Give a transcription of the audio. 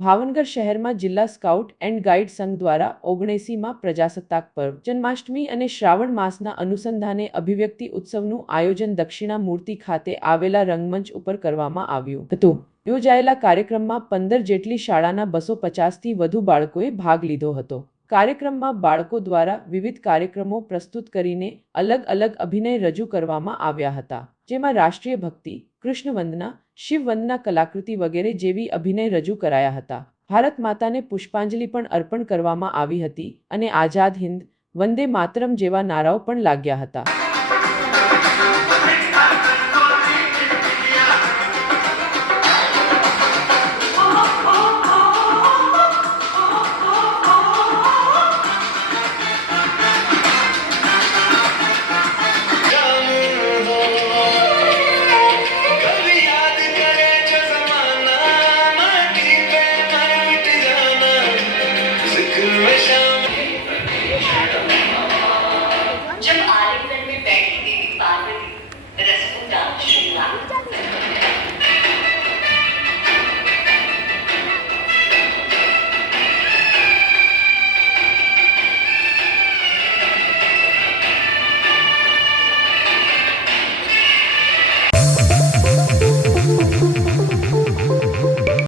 ભાવનગર શહેરમાં જિલ્લા scout and guide સંઘ દ્વારા 79માં પ્રજાસત્તાક પર્વ, જન્માષ્ટમી અને શ્રાવણ માસના અનુસંધાને અભિવ્યક્તિ ઉત્સવનું આયોજન દક્ષિણામૂર્તિ ખાતે આવેલા રંગમંચ ઉપર કરવામાં આવ્યું હતું। યોજાયેલા કાર્યક્રમમાં 15 જેટલી શાળાના 250થી વધુ બાળકોએ ભાગ લીધો હતો। કાર્યક્રમમાં બાળકો દ્વારા વિવિધ કાર્યક્રમો પ્રસ્તુત કરીને અલગ અલગ અભિનય રજૂ કરવામાં આવ્યા હતા, જેમાં રાષ્ટ્રીય ભક્તિ, કૃષ્ણ વંદના, શિવ વંદના કલાકૃતિ વગેરે જેવી અભિનય રજૂ કરાયા હતા। ભારત માતાને પુષ્પાંજલિ પણ અર્પણ કરવામાં આવી હતી અને આઝાદ હિન્દ, વંદે માતરમ જેવા નારાઓ પણ લાગ્યા હતા।